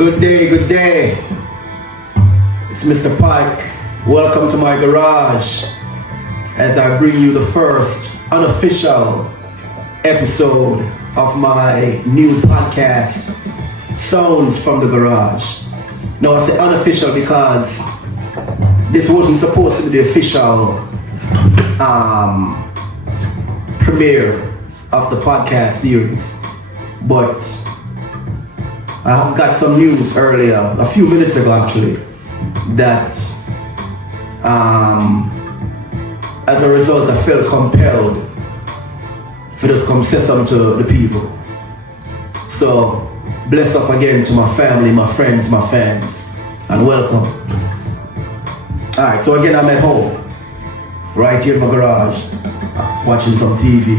Good day, good day. It's Mr. Pike. Welcome to my garage as I bring you the first unofficial episode of my new podcast, Sounds from the Garage. Now I say unofficial because this wasn't supposed to be the official premiere of the podcast series, but I got some news earlier, a few minutes ago actually, that as a result I felt compelled for just come say something to the people. So bless up again to my family, my friends, my fans, and welcome. Alright, so again I'm at home, right here in my garage, watching some TV,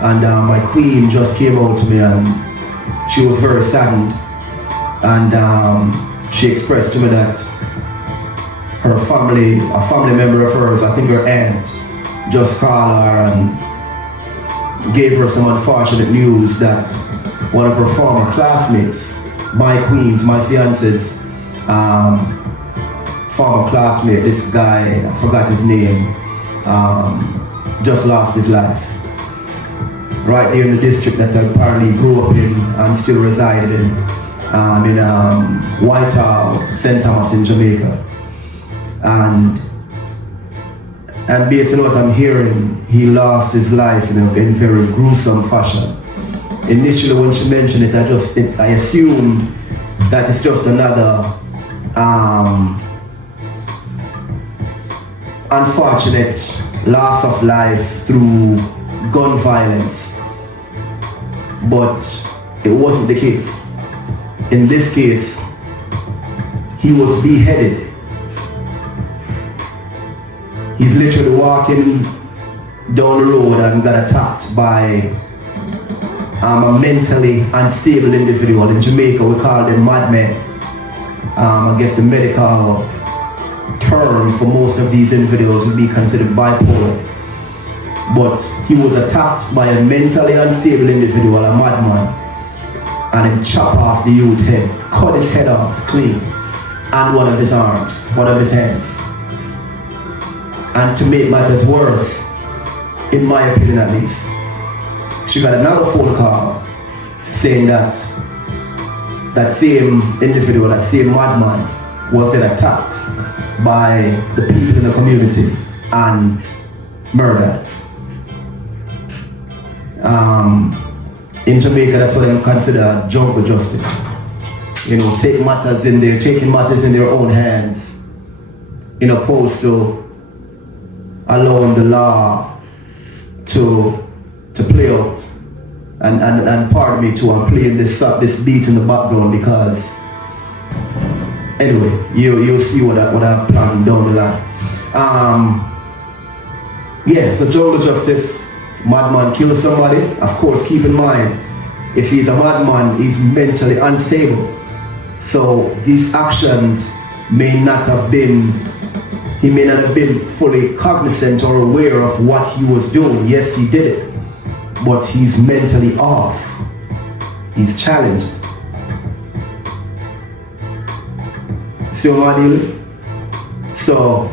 and my queen just came out to me and she was very saddened, and she expressed to me that her family, a family member of hers, I think her aunt, just called her and gave her some unfortunate news that one of her former classmates, my queen's, my fiance's former classmate, this guy, I forgot his name, just lost his life. Right there in the district that I apparently grew up in and still resided in Whitehall, St. Thomas in Jamaica. And based on what I'm hearing, he lost his life in very gruesome fashion. Initially when she mentioned it, I assumed that it's just another unfortunate loss of life through gun violence. But it wasn't the case. In this case, he was beheaded. He's literally walking down the road and got attacked by a mentally unstable individual. In Jamaica, we call them madmen. I guess the medical term for most of these individuals would be considered bipolar. But he was attacked by a mentally unstable individual, a madman, and he chopped off the youth's head, cut his head off clean, and one of his arms, one of his hands. And to make matters worse, in my opinion at least, she got another phone call saying that that same individual, that same madman, was then attacked by the people in the community and murdered. In Jamaica, that's what they consider jungle justice. You know, taking matters in their own hands, in opposed to allowing the law to play out. And pardon me too, I'm playing this beat in the background because anyway, you'll see what I've planned down the line. Yeah, so jungle justice. Madman kills somebody. Of course, keep in mind, if he's a madman, he's mentally unstable. So these actions he may not have been fully cognizant or aware of what he was doing. Yes, he did it, but he's mentally off. He's challenged. See what I'm dealing? So,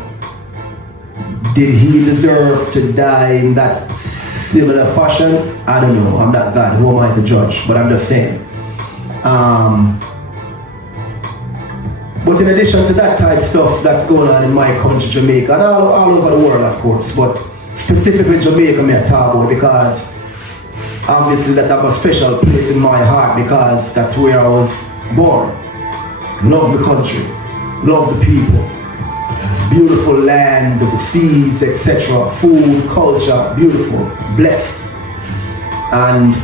did he deserve to die in that similar fashion? I don't know. I'm not God. Who am I to judge? But I'm just saying. But in addition to that type stuff that's going on in my country, Jamaica, and all over the world, of course, but specifically Jamaica, me talk about because obviously that have a special place in my heart because that's where I was born. Love the country, love the people. Beautiful land, the seas, etc. Food, culture, beautiful, blessed. And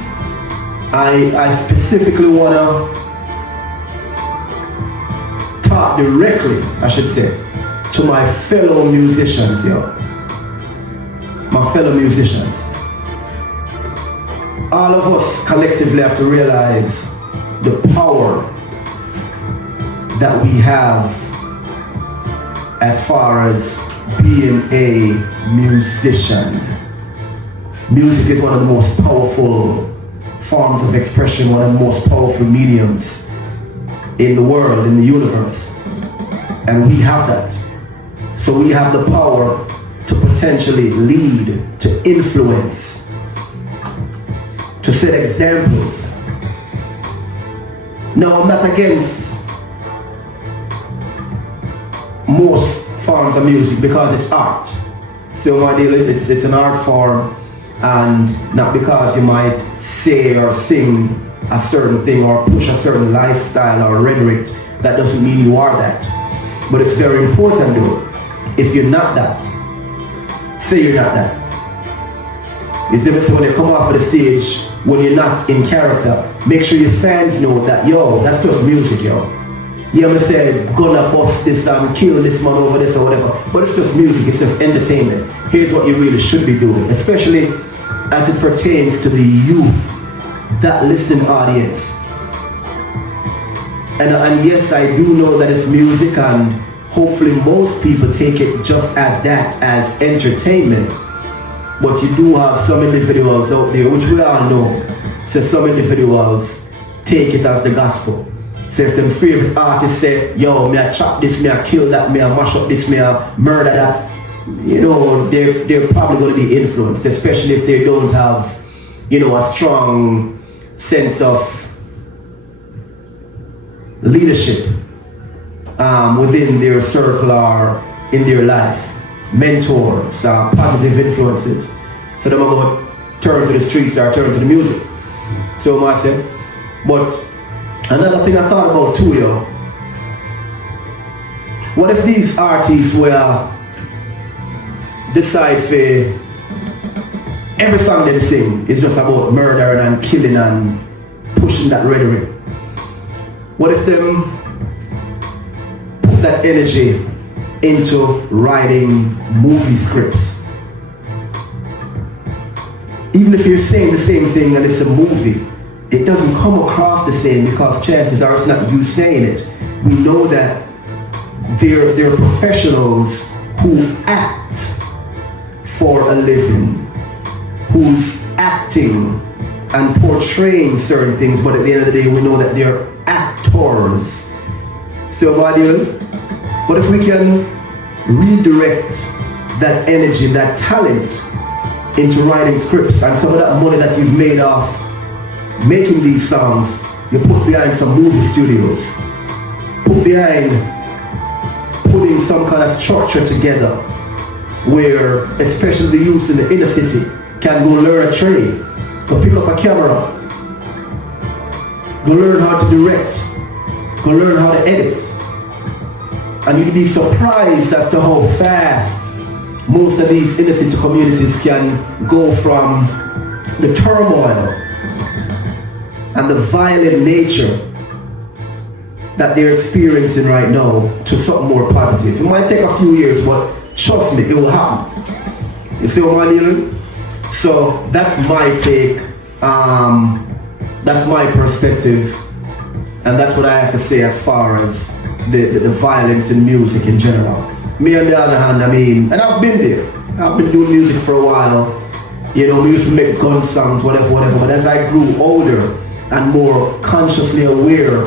I specifically want to talk directly, I should say, to my fellow musicians here. My fellow musicians. All of us collectively have to realize the power that we have as far as being a musician. Music is one of the most powerful forms of expression, one of the most powerful mediums in the world, in the universe. And we have that. So we have the power to potentially lead, to influence, to set examples. Now, I'm not against most forms of music because it's art. So my deal, it's an art form, and not because you might say or sing a certain thing or push a certain lifestyle or rhetoric, that doesn't mean you are that. But it's very important though. If you're not that, say you're not that. You see, so when you come off of the stage, when you're not in character, make sure your fans know that, yo, that's just music, yo. You ever said, gonna bust this and kill this man over this or whatever, but it's just music, it's just entertainment. Here's what you really should be doing, especially as it pertains to the youth, that listening audience. And yes, I do know that it's music, and hopefully most people take it just as that, as entertainment. But you do have some individuals out there, which we all know, so some individuals take it as the gospel. So if them favorite artists say, yo, me I chop this, me I kill that, me I mash up this, me I murder that, you know, they're probably going to be influenced, especially if they don't have, you know, a strong sense of leadership within their circle or in their life. Mentors, positive influences. So they're going to turn to the streets or turn to the music. So I said, but another thing I thought about too, yo, what if these artists will decide for every song they sing is just about murdering and killing and pushing that rhetoric? What if them put that energy into writing movie scripts? Even if you're saying the same thing and it's a movie, it doesn't come across the same because chances are it's not you saying it. We know that they're professionals who act for a living, who's acting and portraying certain things, but at the end of the day we know that they're actors. So what if we can redirect that energy, that talent into writing scripts, and some of that money that you've made off making these songs, you put behind some movie studios, put behind putting some kind of structure together where especially the youth in the inner city can go learn a trade, go pick up a camera, go learn how to direct, go learn how to edit. And you'd be surprised as to how fast most of these inner city communities can go from the turmoil and the violent nature that they're experiencing right now to something more positive. It might take a few years, but trust me, it will happen. You see what I'm doing? So that's my take, that's my perspective, and that's what I have to say as far as the violence in music in general. Me on the other hand, I mean, and I've been there. I've been doing music for a while. You know, we used to make gun songs, whatever. But as I grew older and more consciously aware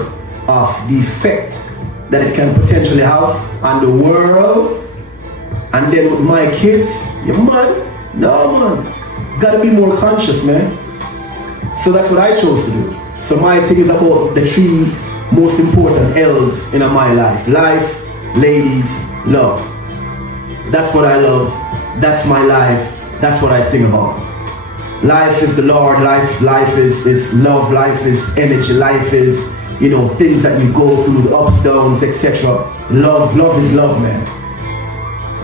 of the effect that it can potentially have on the world, and then with my kids, yeah, man, no man, gotta be more conscious, man. So that's what I chose to do. So my thing is about the three most important L's in my life: life, ladies, love. That's what I love. That's my life. That's what I sing about. Life is the Lord. Life is love. Life is energy. Life is, you know, things that you go through, the ups, downs, etc. Love is love, man.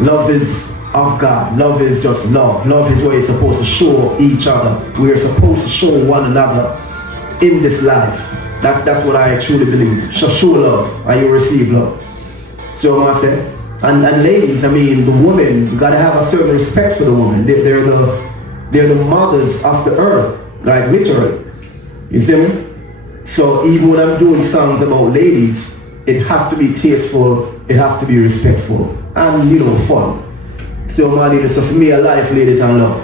Love is of God. Love is just love. Love is where you're supposed to show each other. We're supposed to show one another in this life. That's what I truly believe. Show love and you receive love. So I say, and ladies, I mean, the woman, you gotta have a certain respect for the woman. They're the mothers of the earth, like literally. You see me? So even when I'm doing songs about ladies, it has to be tasteful, it has to be respectful, and you know, fun. So so for me, a life, ladies, and love.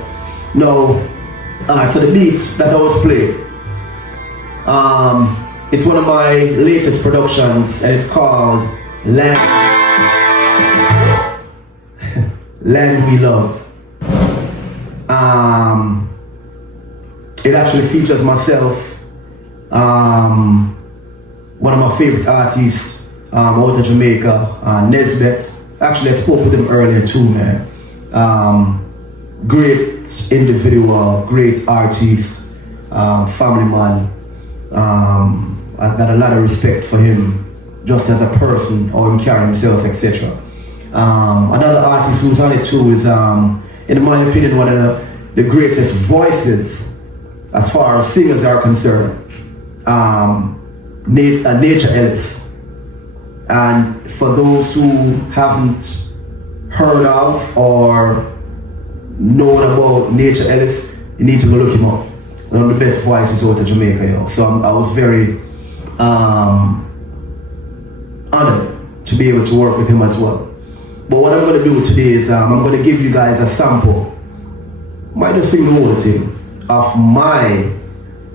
Now, alright, so the beats that I was playing, It's one of my latest productions, and it's called Land We Love. It actually features myself, one of my favorite artists out of Jamaica, Nesbeth. Actually, I spoke with him earlier too, man. Great individual, great artist, family man. I've got a lot of respect for him just as a person, how he carries himself, etc. Another artist who's on it too is, in my opinion, one of the greatest voices as far as singers are concerned, Nature Ellis. And for those who haven't heard of or known about Nature Ellis, you need to go look him up. One of the best voices out of Jamaica, you know. So I was very honored to be able to work with him as well. But what I'm going to do today is I'm going to give you guys a sample, might just sing the whole thing, of my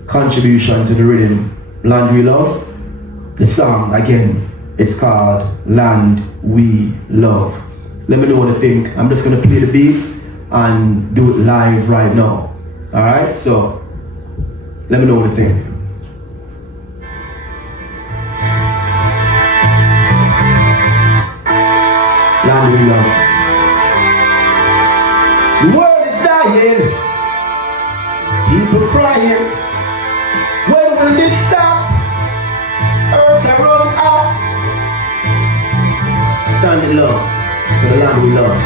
contribution to the rhythm, Land We Love. The song, again, it's called Land We Love. Let me know what you think. I'm just going to play the beats and do it live right now. Alright, so let me know what you think. Land we love. The world is dying, people crying. When will this stop? Earth I run out. Stand in love for the land we love.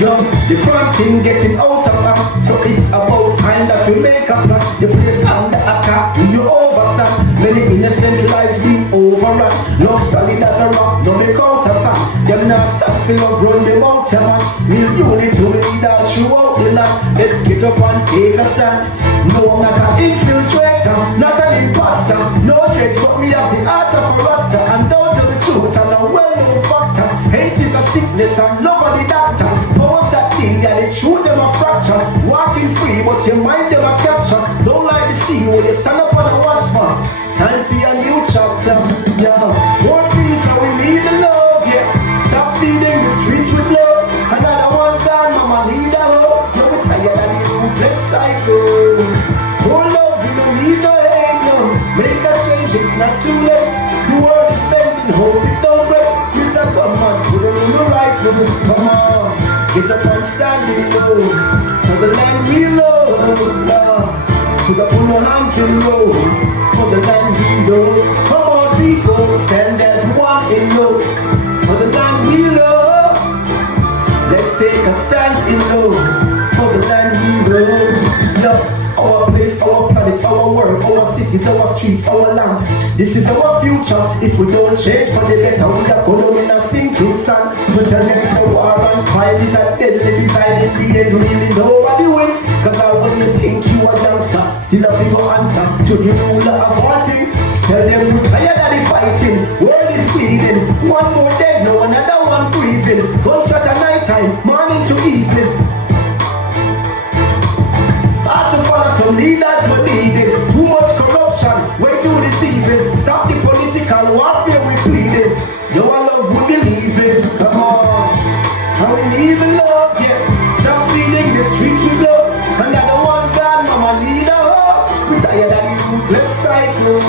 Yo, the front thing getting out of hand, so it's about time that we make a plan. The place under attack, you overstand. Many innocent lives being overrun. Love solid as a rock, no make out a song. Them not stop for love, run them out, man. Real unity we need all throughout the land. Let's get up and take a stand. No, I'm not an infiltrator, not an imposter. No tricks, but me have the art of a rasta. And don't tell the truth, and a well-known factor. Hate is a sickness, and love are the doctor. Powers that thing, and it shoot them a fracture. Walking free, but your mind them a capture. Don't like the scene when you stand up on a watch for. Time for a new chapter, yeah. More peace, and we need the love, yeah. Stop feeding the streets with love. Another one down, mama need a hope. No, we're tired of the ruthless cycle. More love, we don't need no hate, no. Make a change, it's not too late. The world is bending, hope it don't break. Mr. Gunman, put it on the rifle, come on. Get up and standing low, for the land we love, Lord. Put up on your hands in low, for the land we love. Come on people, stand as one in love, for the land we love. Let's take a stand in love, for the land we love. Love, our place, our planet, our world, our cities, our streets, our land. This is our future. If we don't change for the better, we are going in a sinking sand. So tell me it's a war and crime is a deadly design. In the end, really nobody wins. Cause I wasn't think you a youngster, still a single answer to the ruler of all things. Tell them we're tired of the fighting. World is bleeding. One more dead, no another one breathing. Gunshot at night time, morning to evening. Hard to follow some leaders we're leading. Too much corruption, way too deceiving. Stop the political warfare we pleading. Your love we believe in, come on. And we need the love, yeah. Stop feeding the streets with love. Another one God, mama need a hope. We tired of the ruthless cycle.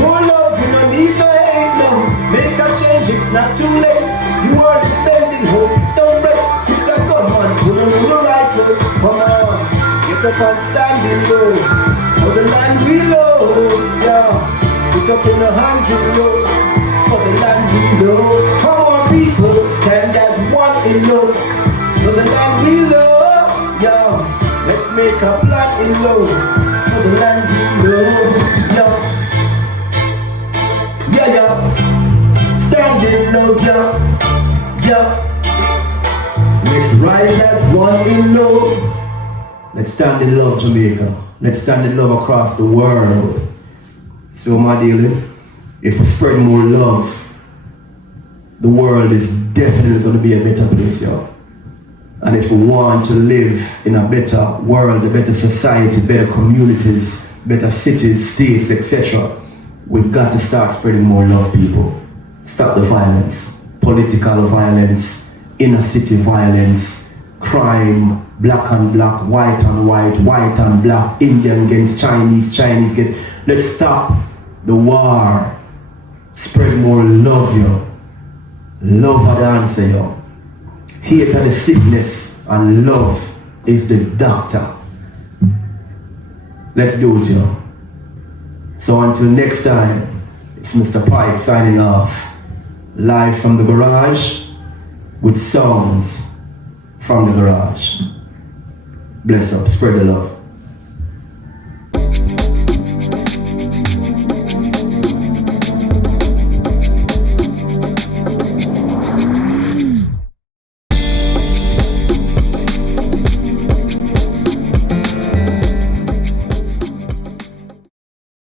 More love, we don't need no hate, no. Make a change, it's not too late. The world is bending, hope it don't break. Mr. Gunman, put on the rifle, come on. Get up and standing low, for the land we love, yeah. Put up in the hands in low, for the land we love. Come on people, stand as one in love, for the land we love, yeah. Let's make a plan in love, for the land we love, yeah. Yeah, yeah. Stand in love, yeah, yeah. Let's rise as one in love. Let's stand in love, Jamaica. Let's stand in love across the world. So my dealing, if we spread more love, the world is definitely going to be a better place, y'all. And if we want to live in a better world, a better society, better communities, better cities, states, etc. We got to start spreading more love, people. Stop the violence, political violence, inner city violence, crime, black and black, white and white, white and black, Indian against Chinese, Chinese against... Let's stop the war. Spread more love, yo. Love are the answer, yo. Hate are the sickness, and love is the doctor. Let's do it, yo. So until next time, it's Mr. Pike signing off. Live from the garage with sounds from the garage. Bless up, spread the love.